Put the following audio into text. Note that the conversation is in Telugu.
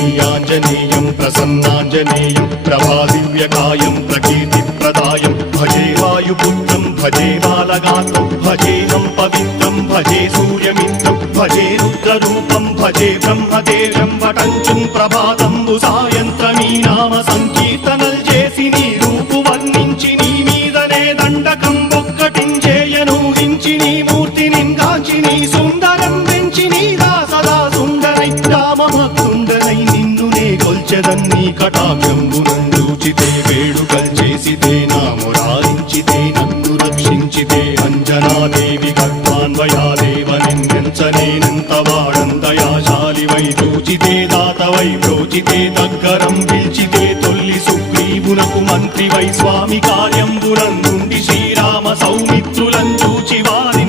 ध्रुवयाञ्जनेयं प्रसन्नाञ्जनेयं प्रभादिव्यकायं प्रकीर्तिप्रदायं भजे वायुपुत्रं भजे बालगात्रं भजेऽहं पवित्रं भजे सूर्यमिन्द्रं भजे रुद्ररूपं भजे ब्रह्मदेवं वटञ्चुं प्रभातम्बुसायन्त्रमी नाम सङ्कीर्तनल् చేసి నీ రూపు వర్ణించి నీ మీదనే దండకం ఒక్కటించేయను నీ మూర్తిని కాచి నీ సుందరం కటాక్షంబునందూచితే వేడుకల్ చేసితే నా మురారించితే నన్ను రక్షించితే అంజనాదేవి గర్భాన్వయాదేవ వాడంతయాశాలి వై చూచితే దాతవై ప్రోచితే దగ్గరం పిలిచితే తొల్లి సుగ్రీవునకు మంత్రి వై స్వామి కార్యంబునందుండి శ్రీరామ సౌమిత్రులం చూచి వారి